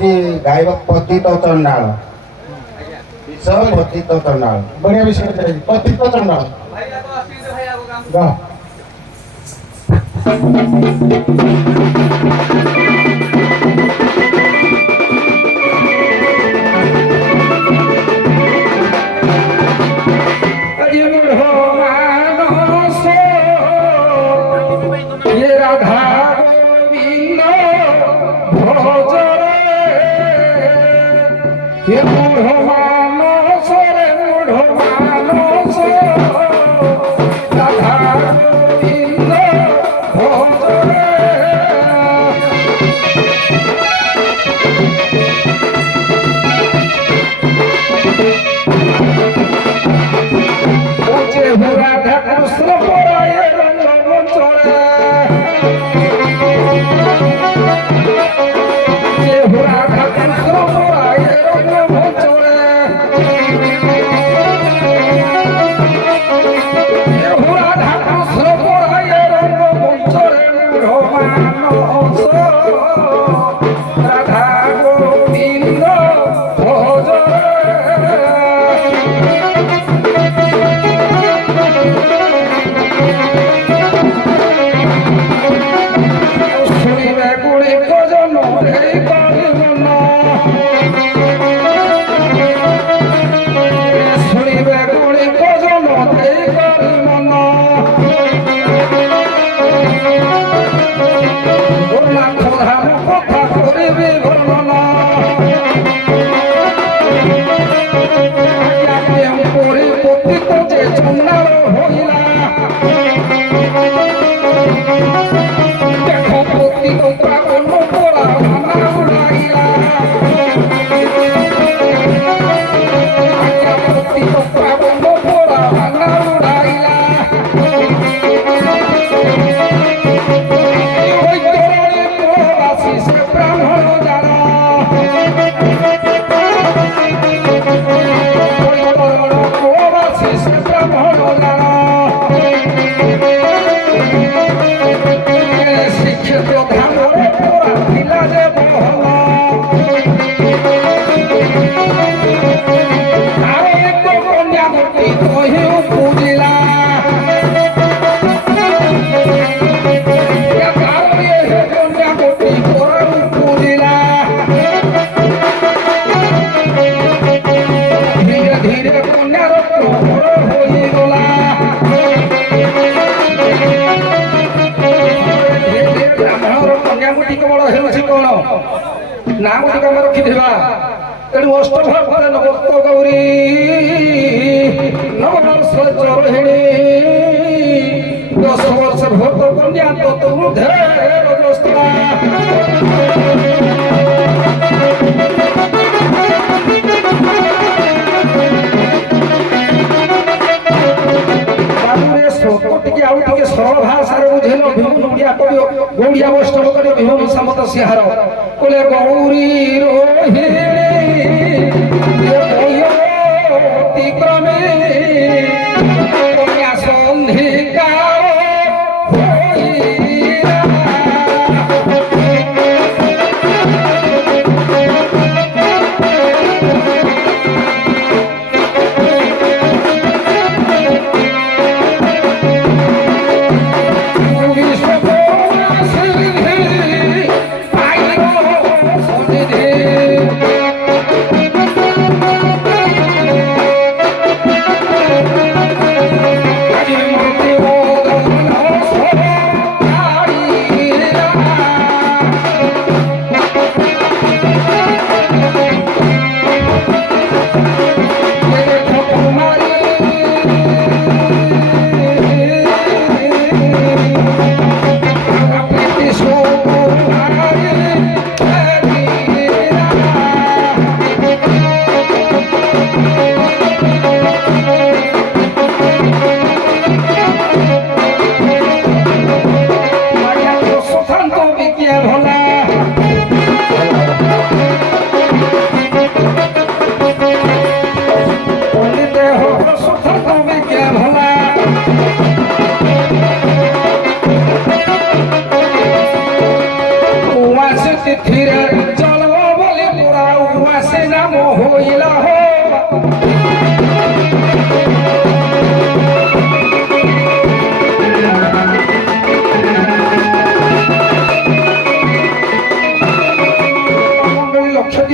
ହଉଛି ଗାଇର ପତିତ ଚଣ୍ଡାଳ ବିଷ ପତିତ ଚଣ୍ଡାଳ ବଢିଆ ବିଷୟ ପତିତ ଚଣ୍ଡାଳ ଗା नाम गुटिक आम रखिथिबा तेणु अष्टभक्त नवस्त गौरी नववर्ष चरहिणी 10 वर्ष भक्त कन्या तत्वृद्धे रजस्ता सरल भाषा बुझेल विभिन्न ओडिया कवि गौड़िया वैष्णव कवि विभिन्न समत सिंहार बोले गौरी रोहिणी क्रमे कन्या संधिकार Hey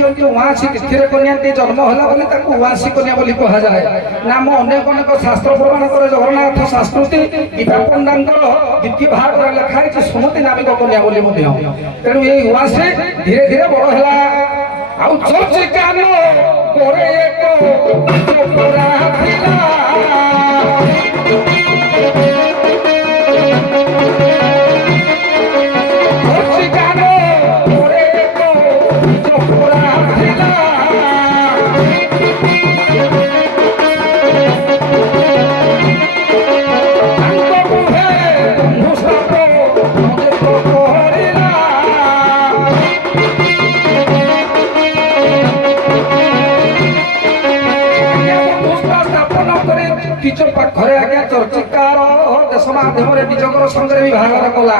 ଯେମିତି ଉଆଁସି ତିଥିରେ କନ୍ୟାଟି ଜନ୍ମ ହେଲା ବୋଲି ତାକୁ ଉଆଁସି କନ୍ୟା ବୋଲି କୁହାଯାଏ। ନାମ ଅନେକ ଅନେକ ଶାସ୍ତ୍ର ପ୍ରମାଣ କରେ। ଜଗନ୍ନାଥ ସଂସ୍କୃତି ଗୀତା ପଣ୍ଡାଙ୍କର ଦ୍ୱିତୀୟ ଭାଗରେ ଲେଖା ହେଇଛି ସୁମତି ନାମିକ କନ୍ୟା ବୋଲି ମଧ୍ୟ। ତେଣୁ ଏଇ ଉଆଁସି ଧୀରେ ଧୀରେ ବଡ଼ ହେଲା। ଆଉ ଚର୍ଚ୍ଚିକାନ ପରେ ଏକ ଚୋପରା ଥିଲା। ଚର୍ଚ୍ଚିକାନ ପରେ ଏକ ଚୋପରା ଥିଲା। ତାଙ୍କ ଗୃହେ ବନ୍ଧୁଶାପ ମତେ କରିଲା। ସ୍ଥାପନ କରି ନିଜ ପାଖରେ ଆଜ୍ଞା ଚର୍ଚ୍ଚିକାର ଦେଶ ମାଧ୍ୟମରେ ନିଜଙ୍କର ସଙ୍ଗରେ ବିଭାଘର କଲା।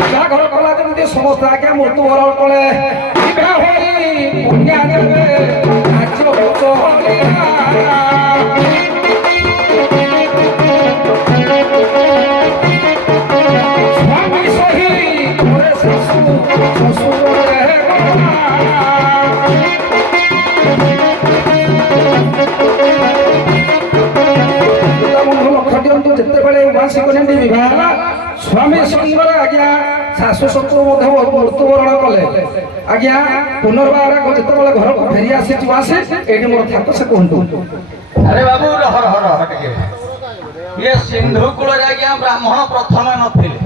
ବିଭାଘର କଲା ଯେମିତି ସମସ୍ତେ ଆଜ୍ଞା ମୃତ୍ୟୁବରଣ କଲେ। ବିବାହ ହୋଇ କନ୍ୟା ଦେବେ ରାଜ୍ୟ ଚଳିଲା। ସ୍ୱାମୀ ସହି ଘରେ ଶାଶୁ ଶ୍ୱଶୁରରେ ଗଲା। ଯେତେବେଳେ ଉଆଁସି କନ୍ୟାଟି ବିବାହ ହେଲା ସ୍ୱାମୀ ସଙ୍ଗରେ ଆଜ୍ଞା ଶାଶୁ ଶ୍ୱଶୁର ମଧ୍ୟ ମୃତ୍ୟୁବରଣ କଲେ। ଆଜ୍ଞା ପୁନର୍ବାର ଯେତେବେଳେ ଘରକୁ ଫେରି ଆସିଛି ଉଆଁସି ଏଇଠି ମୋର ଥାକ ସେ କୁହନ୍ତୁ। ଆରେ ବାବୁ ରହ ରହ ରହ ଟିକେ। ଇଏ ସିନ୍ଧୁ କୂଳରେ ଆଜ୍ଞା ବ୍ରାହ୍ମଣ ପ୍ରଥମେ ନଥିଲେ।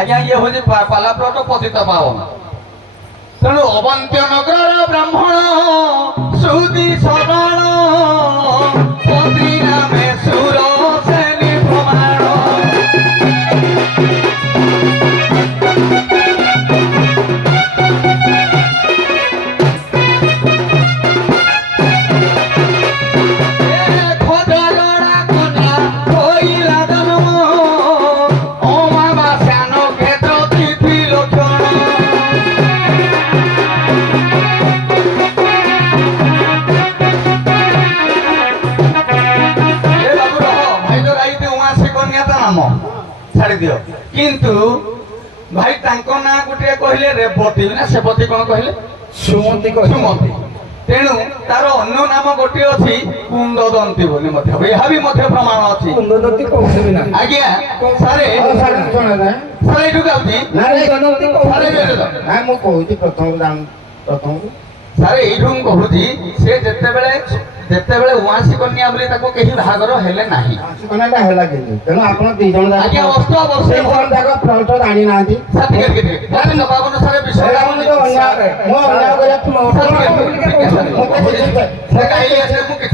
ଆଜ୍ଞା ଇଏ ହଉଛି ପାଲାପ୍ରଟ ପତିତ ପାବନ। ତେଣୁ ଅବନ୍ତ୍ୟ ନଗର ବ୍ରାହ୍ମଣ ସୁଦି ଶରଣ ପତି ନାମେ ସୁର ସେନି ପ୍ରମାଣ। ଛାଡ଼ି ଦିଅ କିନ୍ତୁ ଭାଇ ତାଙ୍କ ନାଁ ଗୋଟିଏ କହିଲେ ରେବତୀ ନା ସେବତୀ କଣ କହିଲେ ସୁମନ୍ତୀ ସୁମନ୍ତୀ। ତେଣୁ ତାର ଅନ୍ୟ ନାମ ଗୋଟିଏ ଅଛି କୁନ୍ଦଦନ୍ତୀ ବୋଲି ମଧ୍ୟ ଏହା ବି ମଧ୍ୟ ପ୍ରମାଣ ଅଛି। କୁନ୍ଦଦନ୍ତୀ କହୁଥିବି ନା ଆଜ୍ଞା ସାରେ ସାରେ ଏଇଠୁ ଯାଉଛି ମୁଁ କହୁଛି ପ୍ରଥମରୁ ସାରେ ଏଇଠୁ ମୁଁ କହୁଛି ସେ ଯେତେବେଳେ ଉଆଁସି କନ୍ୟା ବୋଲି ତାକୁ କେହି ବାହାଘର ହେଲେ ନାହିଁ। କନ୍ୟାଟା ହେଲା କିନ୍ତୁ ତେଣୁ ଆପଣ ଦି ଜଣ ଆଜ୍ଞା ଅଷ୍ଟ ବର୍ଷ ଯାକ ପ୍ରଶ୍ନ ଜାଣିନାହାନ୍ତି।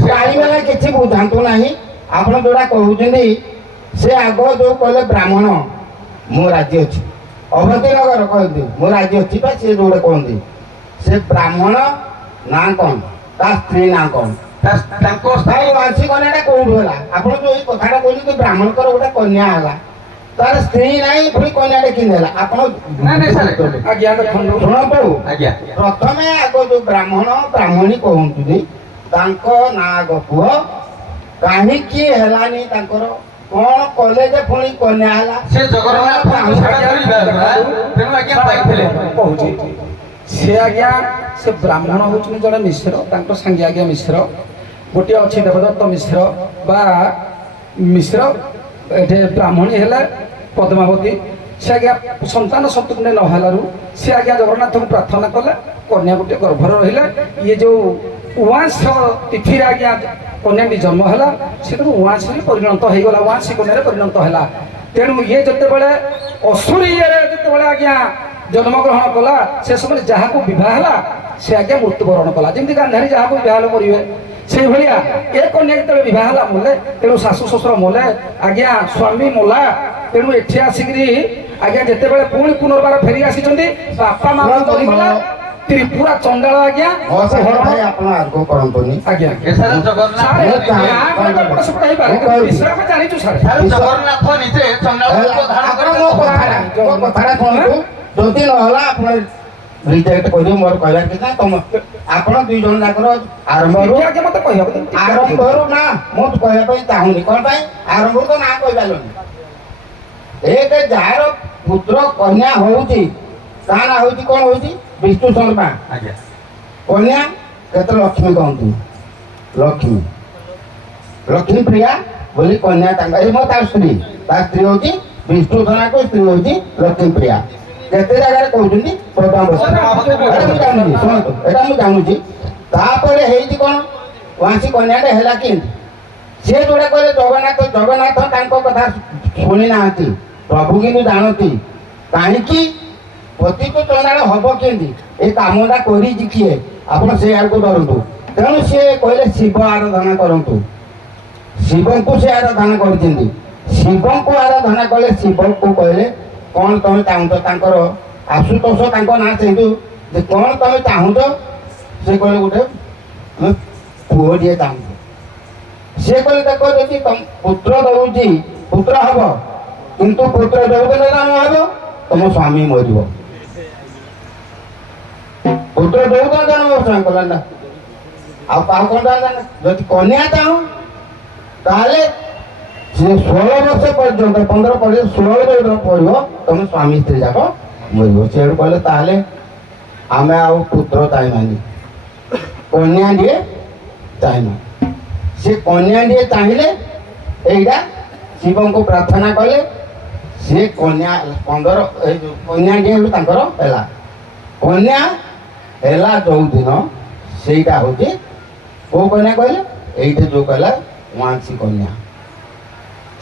ଜାଣିବାରେ କିଛି ବୁଝାନ୍ତୁ ନାହିଁ। ଆପଣ ଯୋଉଟା କହୁଛନ୍ତି ସେ ଆଗ ଯୋଉ କହିଲେ ବ୍ରାହ୍ମଣ ମୁଁ ରାଜି ଅଛି। ଅବନ୍ତୀ ନଗର କହନ୍ତି ମୁଁ ରାଜି ଅଛି ବା ସେ ଯୋଉଟା କହନ୍ତି ସେ ବ୍ରାହ୍ମଣ ନାଁ କଣ ତା ସ୍ତ୍ରୀ ନାଁ କଣ ତାଙ୍କ ଉଆଁସି କନ୍ୟାଟା କୋଉଠୁ ହେଲା? ଆପଣ ଯୋଉ ଏଇ କଥାଟା କହୁଛନ୍ତି ବ୍ରାହ୍ମଣଙ୍କର ଗୋଟେ କନ୍ୟା ହେଲା ତାର ସ୍ତ୍ରୀ ନାହିଁ ପୁଣି କନ୍ୟାଟେ କିଣି ହେଲା ଆପଣ ଆଜ୍ଞା ଦେଖନ୍ତୁ ଶୁଣନ୍ତୁ। ଆଜ୍ଞା ପ୍ରଥମେ ଆଗ ଯୋଉ ବ୍ରାହ୍ମଣୀ କହୁଛନ୍ତି ତାଙ୍କ ନାଁ ଆଗ ପୁଅ କାହିଁକି ହେଲାନି ତାଙ୍କର କଣ କଲେ ଯେ ପୁଣି କନ୍ୟା ହେଲା? ସେ ଜଗନ୍ନାଥ ତେଣୁ ଆଜ୍ଞା ପାଇଥିଲେ କହୁଛି ସେ ଆଜ୍ଞା ସେ ବ୍ରାହ୍ମଣ ହଉଛନ୍ତି ଜଣେ ମିଶ୍ର ତାଙ୍କ ସାଙ୍ଗେ ଆଜ୍ଞା ମିଶ୍ର ଗୋଟିଏ ଅଛି ଦେବଦତ୍ତ ମିଶ୍ର ବା ମିଶ୍ର ଏଠି ବ୍ରାହ୍ମଣୀ ହେଲେ ପଦ୍ମାବତୀ। ସେ ଆଜ୍ଞା ସନ୍ତାନ ସନ୍ତୁଷ୍ଟି ନ ହେଲାରୁ ସେ ଆଜ୍ଞା ଜଗନ୍ନାଥଙ୍କୁ ପ୍ରାର୍ଥନା କଲେ କନ୍ୟା ଗୋଟିଏ ଗର୍ଭରେ ରହିଲେ। ଇଏ ଯୋଉ ଉଆଁସ ତିଥିରେ ଆଜ୍ଞା କନ୍ୟାଟି ଜନ୍ମ ହେଲା ସେତେବେଳେ ଉଆଁସିରେ ପରିଣତ ହେଇଗଲା ଉଆଁସି କନ୍ୟାରେ ପରିଣତ ହେଲା। ତେଣୁ ଇଏ ଯେତେବେଳେ ଅସୁରୀ ଇଏରେ ଯେତେବେଳେ ଆଜ୍ଞା ଜନ୍ମଗ୍ରହଣ କଲା ସେ ସମୟରେ ଯାହାକୁ ବିବାହ ହେଲା ସେ ଆଜ୍ଞା ମୃତ୍ୟୁବରଣ କଲା। ଯେମିତି ଗାନ୍ଧାରୀ ଯାହାକୁ ବିବାହ କରିବେ ସେଇଭଳିଆ ଏ କନ୍ୟା ଯେତେବେଳେ ବିବାହ ହେଲା ମଲେ ତେଣୁ ଶାଶୁ ଶ୍ୱଶୁର ମଲେ ଆଜ୍ଞା ସ୍ୱାମୀ ମଲା। ତେଣୁ ଏଠି ଆସିକିରି ଆଜ୍ଞା ଯେତେବେଳେ ପୁଣି ପୁନର୍ବାର ଫେରି ଆସିଛନ୍ତି ବାପା ମା ମରିଗଲା ତ୍ରିପୁରା ଚଣ୍ଡାଳ ଆଜ୍ଞା ଆପଣ ଆଗ କରନ୍ତୁନି। ଆଜ୍ଞା ଜାଣିଛୁ ସାର୍ ଜଗନ୍ନାଥ ନିଜେ କଥାଟା ଶୁଣନ୍ତୁ। ଯଦି ନହେଲା ଆପଣ ରିଜେକ୍ଟ କରିବେ ମୋର କହିବାର କିଛି ନାହିଁ। ତମ ଆପଣ ଦୁଇ ଜଣ ଯାକର ଆରମ୍ଭରୁ ନା ମୁଁ କହିବା ପାଇଁ ଚାହୁଁନି କଣ ପାଇଁ ଆରମ୍ଭରୁ ତ ନାଁ କହିପାରିଲନି। ଏକ ଯାହାର ପୁତ୍ର କନ୍ୟା ହଉଛି ତା ନାଁ ହଉଛି କଣ ହଉଛି ବିଷ୍ଣୁ ଶର୍ମା। କନ୍ୟା କେତେ ଲକ୍ଷ୍ମୀ କହନ୍ତୁ ଲକ୍ଷ୍ମୀ ଲକ୍ଷ୍ମୀ ପ୍ରିୟା ବୋଲି କନ୍ୟା ତାଙ୍କ ଏ ମୋ ତା ସ୍ତ୍ରୀ ହେଉଛି ବିଷ୍ଣୁ ଧନାଙ୍କ ସ୍ତ୍ରୀ ହେଉଛି ଲକ୍ଷ୍ମୀ ପ୍ରିୟା। କେତେ ଜାଗାରେ କହୁଛନ୍ତି ପଦ୍ମାବତୀ। ଏଇଟା ମୁଁ ଜାଣୁଛି ଶୁଣନ୍ତୁ ଏଇଟା ମୁଁ ଜାଣୁଛି। ତାପରେ ହେଇଛି କ'ଣ କୌଣସି କନ୍ୟାଟେ ହେଲା କେମିତି ସିଏ ଯୋଉଟା କହିଲେ ଜଗନ୍ନାଥ ତାଙ୍କ କଥା ଶୁଣି ନାହାନ୍ତି ପ୍ରଭୁ କିନ୍ତୁ ଜାଣନ୍ତି କାହିଁକି ପତିତ ଚଣ୍ଡାଳ ହବ କେମିତି ଏ କାମଟା କରିଛି କିଏ ଆପଣ ସେ ଆଡ଼କୁ ଧରନ୍ତୁ। ତେଣୁ ସିଏ କହିଲେ ଶିବ ଆରାଧନା କରନ୍ତୁ। ଶିବଙ୍କୁ ସେ ଆରାଧନା କରିଛନ୍ତି। ଶିବଙ୍କୁ ଆରାଧନା କଲେ ଶିବଙ୍କୁ କହିଲେ କ'ଣ ତମେ ଚାହୁଁଛ ତାଙ୍କର ଆଶୁତୋଷ ତାଙ୍କ ନାଁ ସେଇଠୁ ଯେ କ'ଣ ତମେ ଚାହୁଁଛ ସେ କହିଲେ ଗୋଟେ ପୁଅଟିଏ ଚାହୁଁଛ। ସେ କହିଲେ ଦେଖ ଯଦି ପୁତ୍ର ଦଉଛି ପୁତ୍ର ହବ କିନ୍ତୁ ପୁତ୍ର ଯୋଉଦିନ ଜନ୍ମ ହବ ତମ ସ୍ୱାମୀ ମରିବ। ପୁତ୍ର ଯୋଉଦିନ ଜନ୍ମ ସ୍ୱାମୀ କଲା ନା ଆଉ କାହାକୁ କ'ଣ ଜାଣିଲା ଯଦି କନ୍ୟା ଚାହୁଁ ତାହେଲେ ସେ 16 ବର୍ଷ ପର୍ଯ୍ୟନ୍ତ 15 ପର୍ଯ୍ୟନ୍ତ 16 ଯୋଉଦିନ ପଡ଼ିବ ତମେ ସ୍ୱାମୀ ସ୍ତ୍ରୀ ଯାକ ମରିବ। ସେଠୁ କହିଲେ ତାହେଲେ ଆମେ ଆଉ ପୁତ୍ର ଚାହିଁବାନି କନ୍ୟାଟିଏ ଚାହିଁବା। ସେ କନ୍ୟାଟିଏ ଚାହିଁଲେ ଏଇଟା ଶିବଙ୍କୁ ପ୍ରାର୍ଥନା କଲେ। ସେ କନ୍ୟା 15 କନ୍ୟାଟିଏ ହେଲୁ ତାଙ୍କର ହେଲା। କନ୍ୟା ହେଲା ଯୋଉଦିନ ସେଇଟା ହେଉଛି କୋଉ କନ୍ୟା କହିଲେ ଏଇଠି ଯୋଉ କହିଲା ୱାଂଶୀ କନ୍ୟା।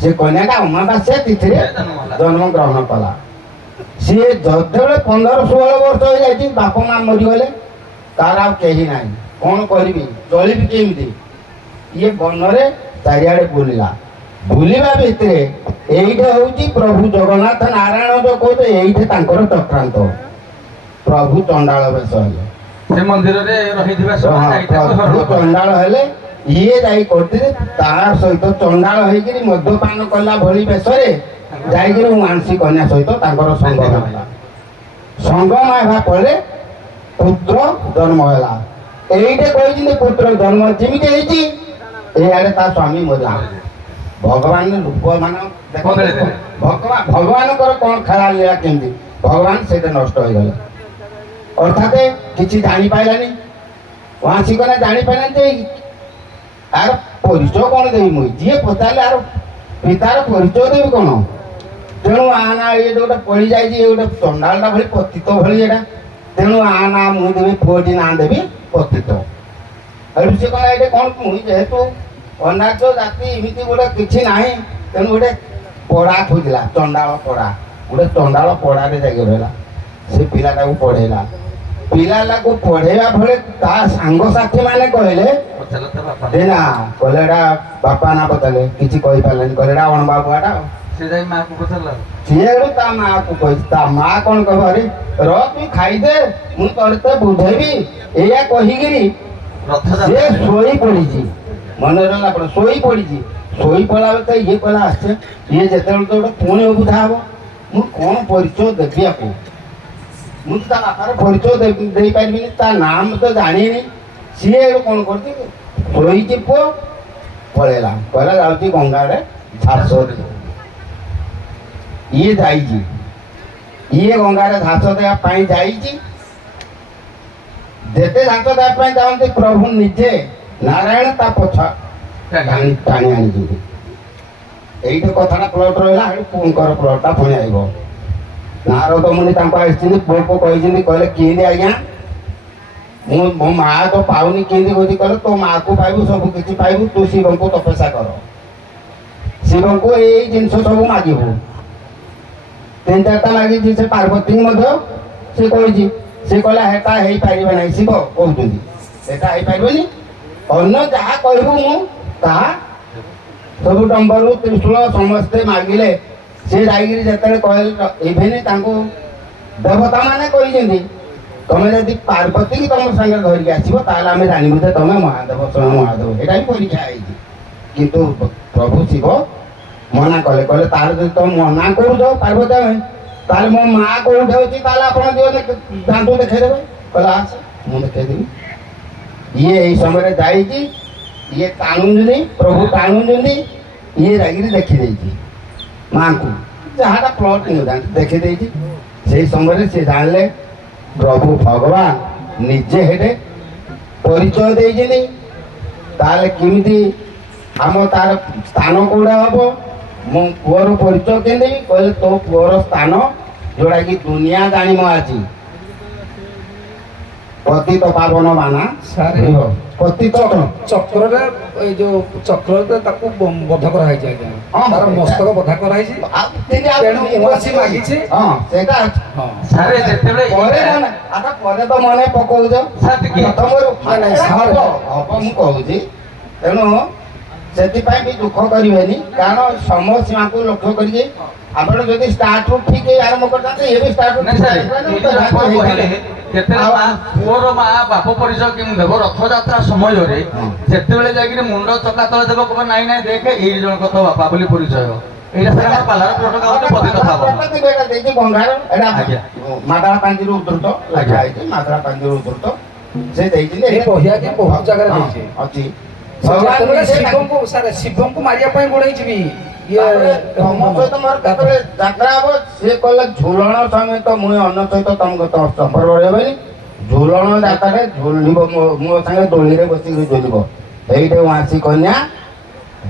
ସେ କନ୍ୟାଟା ଅମାବାସ୍ୟା ତିଥିରେ ଜନ୍ମ ଗ୍ରହଣ କଲା। ସିଏ ଯେତେବେଳେ 15-16 ବର୍ଷ ହେଇଯାଇଛି ବାପା ମା ମରିଗଲେ ତାର ଆଉ କେହି ନାହିଁ କ'ଣ କରିବି ଚଳିବି କେମିତି ଇଏ ବନରେ ଚାରିଆଡ଼େ ବୁଲିଲା। ବୁଲିବା ଭିତରେ ଏଇଟା ହେଉଛି ପ୍ରଭୁ ଜଗନ୍ନାଥ ନାରାୟଣ ଯୋଉ କହୁଛେ ଏଇଠି ତାଙ୍କର ଚକ୍ରାନ୍ତ। ପ୍ରଭୁ ଚଣ୍ଡାଳ ବେଶ ହେଲେ ସେ ମନ୍ଦିରରେ ରହିଥିବା ପ୍ରଭୁ ଚଣ୍ଡାଳ ହେଲେ ଇଏ ଯାଇ କରିଥିଲେ ତା ସହିତ ଚଣ୍ଡାଳ ହେଇକିରି ମଦ୍ୟପାନ କଲା ଭଳି ବେଶରେ ଯାଇକିରି ୱାଂଶୀ କନ୍ୟା ସହିତ ତାଙ୍କର ସଙ୍ଗମ ହେଲା। ସଙ୍ଗମ ହେବା ପରେ ପୁତ୍ର ଜନ୍ମ ହେଲା। ଏଇଟା କହିଛନ୍ତି ପୁତ୍ର ଜନ୍ମ ଯେମିତି ହେଇଛି ଏଇଆଡ଼େ ତା ସ୍ୱାମୀ ମରିଲା। ଭଗବାନ ରୂପ ମାନ ଭଗବାନଙ୍କର କ'ଣ ଖେଳା ଲୀଳା କେମିତି ଭଗବାନ ସେଇଟା ନଷ୍ଟ ହେଇଗଲେ ଅର୍ଥାତ କିଛି ଜାଣିପାରିଲାନି। ୱାଂଶୀ କନ୍ୟା ଜାଣିପାରିଲାନି ଯେ ଆର ପରିଚୟ କ'ଣ ଦେବି ମୁଁ ଯିଏ ପଚାରିଲେ ଆର ପିତାର ପରିଚୟ ଦେବି କ'ଣ। ତେଣୁ ନା ଇଏ ଗୋଟେ ପଡ଼ିଯାଇଛି ଇଏ ଗୋଟେ ଚଣ୍ଡାଳଟା ଭଳି ପତିତ ଭଳି ଏଇଟା। ତେଣୁ ନା ମୁଁ ଦେବି ପୁଅଟି ନାଁ ଦେବି ପତିତ। ଏଠୁ ସେ କହିଲା ଏଇଟା କ'ଣ ମୁଁ ଯେହେତୁ ଅନାର୍ଯ୍ୟ ଜାତି ଏମିତି ଗୋଟେ କିଛି ନାହିଁ ତେଣୁ ଗୋଟେ ପଡ଼ା ଖୋଜିଲା ଚଣ୍ଡାଳ ପଡ଼ା। ଗୋଟେ ଚଣ୍ଡାଳ ପଡ଼ାରେ ଯାଇକି ରହିଲା। ସେ ପିଲାଟାକୁ ପଢ଼େଇଲା। ପିଲାଟାକୁ ପଢ଼େଇବା ଫଳେ ତା ସାଙ୍ଗସାଥି ମାନେ କହିଲେ ନା କହିଲେ ଏଇଟା ବାପା ନା ପଚାରିଲେ କିଛି କହିପାରିଲେନି କହିଲେ ଏଇଟା ଅଣବା ବୁଆଟା। ସିଏ ଏଠୁ ତା ମାଆକୁ କହିଛି ତା ମାଆ କ'ଣ କହିବ ଆରେ ର ତୁ ଖାଇଦେ ମୁଁ ତୋତେ ବୁଝେଇବି ଏଇଆ କହିକିରି ସେ ଶୋଇ ପଡ଼ିଛି। ମନେ ରହିଲା ଆପଣ ଶୋଇ ପଡ଼ିଛି। ଶୋଇ ପଡ଼ିଲା ବେଳେ ଇଏ କହିଲା ଆସେ ଇଏ ଯେତେବେଳେ ତ ଗୋଟେ ପୁଣି ବୁଝା ହବ ମୁଁ କ'ଣ ପରିଚୟ ଦେବି ଆକୁ। ମୁଁ ତ ତା ବାପାର ପରିଚୟ ଦେଇପାରିବିନି ତା ନାଁ ମୁଁ ତ ଜାଣିନି। ସିଏ ଏଠୁ କ'ଣ କରୁଛି ଶୋଇଛି ପୁଅ ପଳେଇଲା କହିଲା ଯାଉଛି ଗଙ୍ଗାରେ ଝାସ ଇଏ ଯାଇଛି। ଇଏ ଗଙ୍ଗାରେ ଘାସ ଦେବା ପାଇଁ ଯାଇଛି। ଯେତେ ଘାସ ଦେବା ପାଇଁ ଯାଆନ୍ତି ପ୍ରଭୁ ନିଜେ ନାରାୟଣ ତା ପଛ ଟାଣି ଆଣିଛନ୍ତି। ଏଇଠି କଥାଟା ପ୍ଲଟ୍ ରହିଲା ଏଠି ପୁଅଙ୍କର ପ୍ଲଟ୍ଟା ପୁଣି ଆଇବ। ନାରଦ ମୁନି ତାଙ୍କୁ ଆସିଛନ୍ତି ପୁଅକୁ କହିଛନ୍ତି କହିଲେ କେମିତି ଆଜ୍ଞା ମୁଁ ମୋ ମାଆ ତ ପାଉନି କେମିତି କହୁଛି କହିଲେ ତୋ ମାଆକୁ ପାଇବୁ ସବୁ କିଛି ପାଇବୁ ତୁ ଶିବଙ୍କୁ ତପସ୍ୟା କର। ଶିବଙ୍କୁ ଏଇ ଜିନିଷ ସବୁ ମାଗିବୁ। 3-4ଟା ମାଗିଛି ସେ ପାର୍ବତୀଙ୍କୁ ମଧ୍ୟ ସେ କହିଛି। ସେ କହିଲା ହେଟା ହେଇପାରିବ ନାହିଁ ଶିବ କହୁଛନ୍ତି ସେଟା ହେଇପାରିବନି ଅନ୍ୟ ଯାହା କହିବୁ ମୁଁ ତାହା ସବୁ ଡମ୍ବରୁ ତ୍ରିଶୂଳ ସମସ୍ତେ ମାଗିଲେ। ସେ ଯାଇକିରି ଯେତେବେଳେ କହିଲେ ଇଭେନ୍ ତାଙ୍କୁ ଦେବତା ମାନେ କହିଛନ୍ତି ତମେ ଯଦି ପାର୍ବତୀ କି ତମ ସାଙ୍ଗରେ ଧରିକି ଆସିବ ତାହେଲେ ଆମେ ଜାଣିବୁ ଯେ ତମେ ମହାଦେବ ସ୍ୱୟଂ ମହାଦେବ। ଏଇଟା ବି ପରୀକ୍ଷା ହେଇଛି କିନ୍ତୁ ପ୍ରଭୁ ଶିବ ମନା କଲେ କହିଲେ ତାହେଲେ ଯଦି ତମେ ମନା କରୁଛ ପାର୍ବତୀ ଆମେ ତାହେଲେ ମୋ ମାଆ କୋଉଠି ଅଛି ତାହେଲେ ଆପଣ ଯାଆନ୍ତୁ ଦେଖେଇଦେବେ। କହିଲେ ଆସ ମୁଁ ଦେଖେଇଦେବି। ଇଏ ଏଇ ସମୟରେ ଯାଇଛି ଇଏ ଟାଣୁଛନ୍ତି ପ୍ରଭୁ ଟାଣୁଛନ୍ତି ଇଏ ଯାଇକିରି ଦେଖିଦେଇଛି ମାଆଙ୍କୁ ଯାହାଟା ପ୍ଲଟ୍ ଜାଣି ଦେଖିଦେଇଛି। ସେଇ ସମୟରେ ସେ ଜାଣିଲେ ପ୍ରଭୁ ଭଗବାନ ନିଜେ ହେଲେ ପରିଚୟ ଦେଇଛନ୍ତି ତାହେଲେ କେମିତି ଆମ ତାର ସ୍ଥାନ କୋଉଟା ହବ ମୁଁ ପୁଅର ପରିଚୟ କେମିତି କହିଲେ ତୋ ପୁଅର ସ୍ଥାନ ଯୋଉଟାକି ଦୁନିଆ ଜାଣିମ ଆଜି ପତିତ ପାବନ ବାନା ସାର୍ ପତିତ ଚକ୍ରରେ ଏଇ ଯୋଉ ଚକ୍ରରେ ତାକୁ ବଧ କରାହେଇଛି ଆଜ୍ଞା ହଁ, ତାର ସେଇଟା। ମସ୍ତକ ବଧା କରାହେଇଛି ତେଣୁ ମୁଁ ଆସି ମାଗିଛି ହଁ ସେଇଟା ହଁ ସାରେ ଯେତେବେଳେ ପରେ ଏଇଟା- ମନେ ପରେ ତ ମନେ ପକଉଛ ସାର୍ ଟିକେ ପ୍ରଥମରୁ ନାଇଁ, ନାଇଁ, ହବ ହବ ମୁଁ କହୁଛି ତେଣୁ ସେଥିପାଇଁ ବି ଦୁଃଖ କରିବେନି କାରଣ ସମୟ ସୀମାକୁ ଲକ୍ଷ୍ୟ କରିକି ଆପଣ ଯଦି ଷ୍ଟାର୍ଟରୁ ଠିକ ଆରମ୍ଭ କରିଥାନ୍ତେ ଏ ବି ଷ୍ଟାର୍ଟରୁ ନାଇଁ ସାର୍ ଏଇ ଯୋଉ ଆପଣ କହିଲେ ଯେତେବେଳେ ମା ପୁଅର ମା ବାପ ପରିଚୟ କେମିତି ଦେବ ରଥଯାତ୍ରା ସମୟରେ ହଁ। ଯେତେବେଳେ ଯାଇକିରି ମୁଣ୍ଡ ଚକା ତଳେ ଦେବ କହିବ ନାଇଁ ନାଇଁ ଦେଖେ ଏଇ ଜଣକ ତ ବାପା ବୋଲି ପରିଚୟ ଏଇଟା ସାର୍ ଆମର ପାଲାର ପ୍ରୋଟୋକଲ୍ ହଉଛି ପତିତ ପାବନ ଦେଇଛି ବଙ୍ଗାର ଏଇଟା ଆଜ୍ଞା। ମାଦଳା ପାଞ୍ଜିରୁ ଉଦ୍ଧୃତ ଲେଖା ହେଇଛି ମାଦଳା ପାଞ୍ଜିରୁ ଉଦ୍ଧୃତ ସେ ଦେଇଥିଲେ ଏ ବହି ଆଜ୍ଞା ବହୁତ ଜାଗାରେ ଦେଇଛି ଅଛି ସେ ଭଗବାନ ଯେତେବେଳେ ନିଜେ ଶିବଙ୍କୁ ସାର୍ ଶିବଙ୍କୁ ମାରିବା ପାଇଁ ଗୋଡେଇଛି ବି ତାପରେ ତମ ସହିତ ମୋର କେତେବେଳେ ଯାତ୍ରା ହବ ସିଏ କହିଲେ ଝୁଲଣ ସଙ୍ଗୀତ ମୁଇଁ ଅନ୍ୟ ସହିତ ତମକୁ ତ ସମ୍ପର୍କ ରହିବନି ଝୁଲଣ ଯାତ୍ରାରେ ଝୁଲିବ ମୋ ସାଙ୍ଗେ ଦୋଳିରେ ବସିକି ଝୁଲିବ ଏଇଠି ୱାସି କନ୍ୟା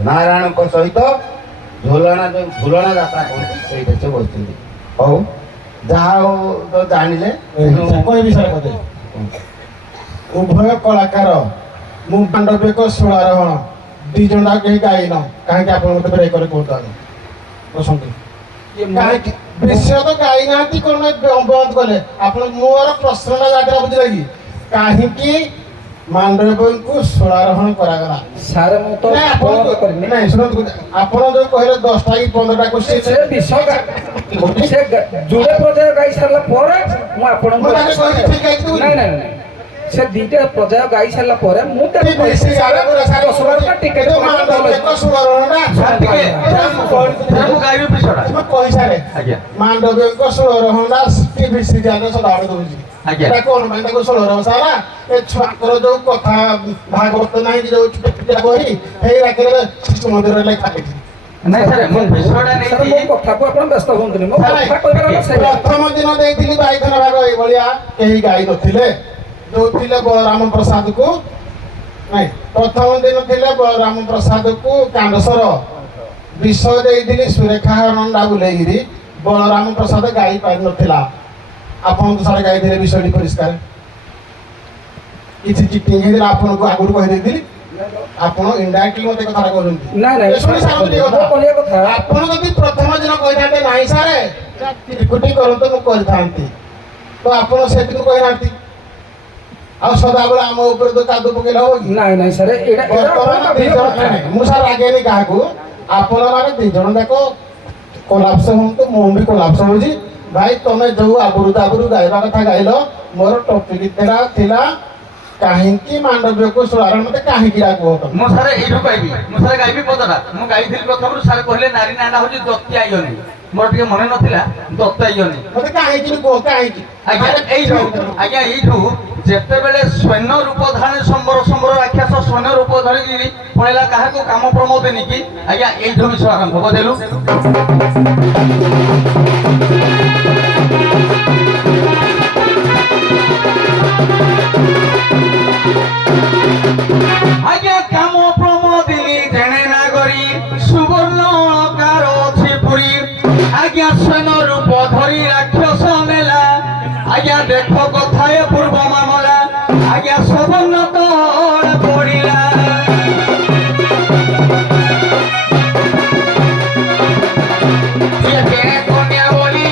ନାରାୟଣଙ୍କ ସହିତ ଝୁଲଣା ଯୋଉ ଝୁଲଣା ଯାତ୍ରା କହନ୍ତି ସେଇଠି ସେ ବସିଛନ୍ତି ହଉ ଯାହା ହଉ ତ ଜାଣିଲେ କହି ବିଷୟ କଥା ଉଭୟ କଳାକାର ମୁଁ ମାଣ୍ଡବିକ ସୁଳାରୋହଣ ଦି ଜଣ ଯାକ କେହି ଗାଇନ କାହିଁକି ଆପଣ ମତେ ବ୍ରେକ୍ କରି କୁହନ୍ତୁ ଆଗ ବସନ୍ତୁ କାହିଁକି ବିଷୟ ତ ଗାଇ ନାହାନ୍ତି କଣ ବନ୍ଦ କଲେ ଆପଣ ମୋର ପ୍ରଶ୍ନଟା ଜାଗା ବୁଝିଲେ କି କାହିଁକି ମାଣ୍ଡବୀଙ୍କୁ ସୁଳାରୋହଣ କରାଗଲା ସାର୍ ମୁଁ ତ ନାଇଁ ଆପଣ କରିନି ନାଇଁ ଶୁଣନ୍ତୁ ଆପଣ ଯୋଉ କହିଲେ 10ଟା କି 15ଟା ସେ କୋଶ୍ଚିନ୍ ବିଷ ସେ ଯୋଡ଼େ ପର୍ଯ୍ୟାୟ ଗାଇ ସାରିଲା ପରେ ମୁଁ ଆପଣଙ୍କୁ ମୁଁ ତାকে କହିଲି ଠିକ ଗାଇଛି ବୋଲି। ନାଇଁ ନାଇଁ ନାଇଁ ସେ ଦିଟା ପର୍ଯ୍ୟାୟ ଗାଇ ସାରିଲା ପରେ ମୁଁ ତାକୁ କହିଛି ସାର୍ 10 ବାରଟା ଟିକେଟ ମାଣ୍ଡବିକ ସୁଳାରୋହଣ ସାର୍ ଟିକେ ସାର୍ ମୁଁ ଗାଇବି ପିଛଡ଼ା କହିସାରେ ଆଜ୍ଞା ମାଣ୍ଡବୀଙ୍କ ସୁଳାରୋହଣ ଟିଭି ସିରିଆଲ ସଦାବେଳେ ଦଉଛି ଆଜ୍ଞା। এটা কোন মানে তাকে ষোলো সারা এ ছুয়াঙ্কর যে কথা ভাগবত নাই যে ছুটিটা বহি সেই রাখলে শিশু মন্দির লেখা লিখি ନାଇଁ ସାର୍ ମୁଁ ବିଷୟଟା ସାର୍ ମୋ ନେଇକି କଥାକୁ ଆପଣ ବ୍ୟସ୍ତ ହୁଅନ୍ତୁନି ମୋ କଥା କହିବାର ହେଲା ସେଇଆ ପ୍ରଥମ ଦିନ ଦେଇଥିଲି ବାଇଧନ ଭାଗ ଏଇଭଳିଆ କେହି ଗାଇ ନଥିଲେ ଯୋଉ ଥିଲେ ବଳରାମ ପ୍ରସାଦକୁ ନାଇଁ ପ୍ରଥମ ଦିନ ଥିଲେ ବଳରାମ ପ୍ରସାଦକୁ କାଣ୍ଡସର ବିଷୟ ଦେଇଥିଲି ସୁରେଖା ନଣ୍ଡା ବୁଲେଇକିରି ବଳରାମ ପ୍ରସାଦ ଗାଇ ପାରିନଥିଲା ଆପଣ ତ ସାରା ଗାଇଥିଲେ ବିଷୟଟି ପରିଷ୍କାର କିଛି ଚିଟିଂ ହେଇଥିଲା ଆପଣଙ୍କୁ ଆଗରୁ କହିଦେଇଥିଲି ଆପଣ ଇନଡାଇରେକ୍ଟଲି ମତେ କଥାଟା କହୁଛନ୍ତି ନାଇଁ ନାଇଁ ଶୁଣି ସାରନ୍ତୁ ଟିକେ କଥା। ମୋ କହିବା କଥା ଆପଣ ଯଦି ପ୍ରଥମ ଦିନ କହିଥାନ୍ତେ ନାହିଁ ସାରେ ତ୍ରିକୁଟି କରନ୍ତୁ ମୁଁ କରିଥାନ୍ତି ତ ଆପଣ ସେଦିନ କହିନାହାନ୍ତି ଆଉ ସଦାବେଳେ ଆମ ଉପରେ ତ କାଦୁ ପକେଇଲେ ହବ କି ନାଇଁ ନାଇଁ ସାର୍ ଏଇଟା ବର୍ତ୍ତମାନ ଦି ଜଣ ନାଇଁ, ନାଇଁ, ମୁଁ ସାର୍ ରାଗେନି କାହାକୁ ଆପଣ ମାନେ ଦି ଜଣ ଯାକ କୋଲାପ୍ସ ହୁଅନ୍ତୁ ମୁଁ ବି କୋଲାପ୍ସ ହଉଛି ଭାଇ ତମେ ଯୋଉ ଆଗରୁ ଗାଇବା କଥା ଗାଇଲ ମୋର ଟପିକ ଥିଲା କାହିଁକି ମାଣ୍ଡବ୍ୟକୁ ସୁଳାରୋହଣ ମତେ କାହିଁକି କୁହ ତମେ ମୁଁ ସାର୍ ଏଇଠୁ ଗାଇବି ମୁଁ ସାର୍ ଗାଇବି ପଦଟା ମୁଁ ଗାଇଥିଲି ପ୍ରଥମରୁ ସାର୍ କହିଲେ ନାରୀ ନାଁଟା ହଉଛି ଦତ୍ତାୟନୀ ମୋର ଟିକେ ମନେ ନଥିଲା ଦତ୍ତାୟନୀ ମତେ କାହିଁକି କୁହ କାହିଁକି ଆଜ୍ଞା ଏଇଠୁ ଯେତେବେଳେ ସ୍ୱୈନ ରୂପ ଧାରଣେ ସମ୍ବର ସମ୍ବର ରାକ୍ଷସ ସ୍ୱୈନ ରୂପ ଧରିକିରି ପଳେଇଲା କାହାକୁ କାମ ପ୍ରମୋଦିନି କି ଆଜ୍ଞା ଏଇଠୁ ବିଷୟ ଆରମ୍ଭ କରିଦେଲୁ আজ্ঞা কাম প্রমোদিনী জেনে না করি সুবর্ণ অলঙ্কার আছে পুরী আজ্ঞা স্বৈন রূপ ধরি রাক্ষস নেলা আজ্ঞা দেখো কথায় পূর্ব মামলা আজ্ঞা সুবর্ণ তোর পড়িলা কন্যা বলি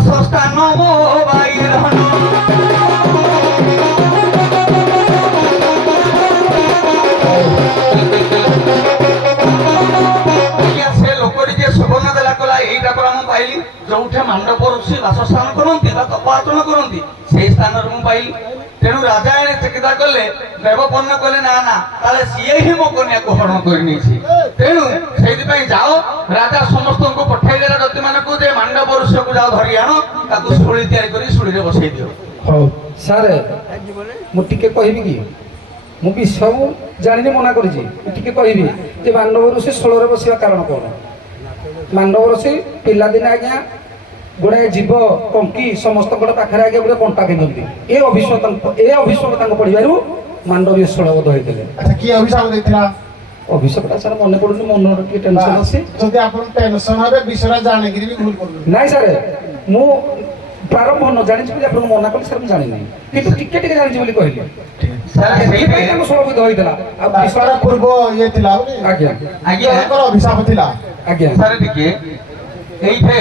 ବାସସ୍ଥାନ ମୋ ବାଇରହନ ସେ ଲୋକଟି ଯିଏ ସୁବର୍ଣ୍ଣ ଦେଲା କଲା ଏଇଟା ପରା ମୁଁ ପାଇଲି ଯୋଉଠି ମାଣ୍ଡବ ଋଷି ବାସସ୍ଥାନ କରନ୍ତି ବା ତପାତନ କରନ୍ତି ସେଇ ସ୍ଥାନରେ ମୁଁ ପାଇଲି। ତେଣୁ ରାଜା ଏଣେ ଚିକିତ୍ସା କଲେ ଦେବପନ୍ନ କଲେ ନା ନା ତାହେଲେ ସିଏ ହିଁ ମୋ କନ୍ୟାକୁ ହରଣ କରି ନେଇଛି। ତେଣୁ ସେଇଥିପାଇଁ ଯାଅ ରାଜା ସମସ୍ତଙ୍କୁ ପଠେଇ ଦେଲା ଦତୀମାନଙ୍କୁ ଯେ ମାଣ୍ଡବ ଋଷିକୁ ଯାଅ ଧରି ଆଣ ତାକୁ ଶୂଳି ତିଆରି କରି ଶୂଳିରେ ବସେଇ ଦିଅ। ହଉ ସାର୍ ମୁଁ ଟିକେ କହିବି କି ମୁଁ ବି ସବୁ ଜାଣିନି ମନା କରିଛି ମୁଁ ଟିକେ କହିବି ଯେ ମାଣ୍ଡବ ଋଷି ଷୋଳରେ ବସିବା କାରଣ କ'ଣ? ମାଣ୍ଡବ ଋଷି ପିଲାଦିନେ ଆଜ୍ଞା ଗୁଡ଼ାଏ ଜୀବ କଙ୍କି ସମସ୍ତଙ୍କର ପାଖରେ ଆଜ୍ଞା ଗୋଟେ କଣ୍ଟା ପିନ୍ଧନ୍ତି ଏ ଅଭିଶାପ ତାଙ୍କୁ ପଡ଼ିବାରୁ ମାଣ୍ଡବୀୟ ଷୋଳବଦ୍ଧ ହେଇଥିଲେ। ଆଚ୍ଛା କିଏ ଅଭିଶାପ ଦେଇଥିଲା? ଅଭିଶାପଟା ସାର୍ ମନେ ପଡ଼ୁନି ମନର ଟିକେ ଟେନସନ୍ ଅଛି। ଯଦି ଆପଣ ଟେନସନ ହେବେ ବିଷୟଟା ଜାଣିକିରି ବି ଭୁଲ କରୁଛନ୍ତି। ନାଇଁ ସାର୍ ମୁଁ ପ୍ରାରମ୍ଭ ନ ଜାଣିଛି ବୋଲି ଆପଣଙ୍କୁ ମନା କଲି ସାର୍ ମୁଁ ଜାଣିନି କିନ୍ତୁ ଟିକେ ଟିକେ ଜାଣିଛି ବୋଲି କହିଲି। ସେଥିପାଇଁ ତାଙ୍କୁ ଷୋଳବଦ୍ଧ ହେଇଥିଲା ଆଉ ବିଷୟଟା ପୂର୍ବ ଇଏ ଥିଲା ବୋଲି ଆଜ୍ଞା ତାଙ୍କର ଅଭିଶାପ ଥିଲା। ଆଜ୍ଞା ସାର୍ ଟିକେ ଏଇଠେ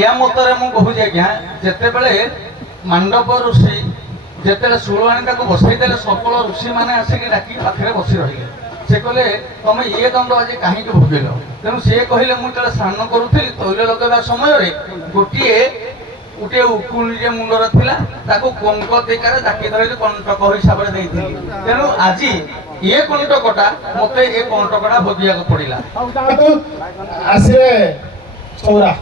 ୟା ମତରେ ମୁଁ କହୁଛି ଆଜ୍ଞା ଯେତେବେଳେ ମାଣ୍ଡବ ଋଷି ଯେତେବେଳେ ଶୂଳ ଆଣି ତାକୁ ବସେଇ ଦେଲେ ସକଳ ଋଷିମାନେ ଆସିକି ଡାକି ପାଖରେ ବସି ରହିଲେ। ସେ କହିଲେ ତମେ ଇଏ ଦଣ୍ଡ ଆଜି କାହିଁକି ଭୋଗିଲ? ତେଣୁ ସିଏ କହିଲେ ମୁଁ ଯେତେବେଳେ ସ୍ନାନ କରୁଥିଲି ତୈଳ ଲଗାଇବା ସମୟରେ ଗୋଟିଏ ଉକୁଣିଟିଏ ମୁଣ୍ଡର ଥିଲା ତାକୁ କଙ୍କ ଟେକାରେ ଡାକି ଧରିଲି କଣ୍ଟକ ହିସାବରେ ଦେଇଥିଲି। ତେଣୁ ଆଜି ଏ କଣ୍ଟକଟା ମତେ ଏ କଣ୍ଟକଟା ଭୋଗିବାକୁ ପଡ଼ିଲା। ଆସିଲେ ଚୌରା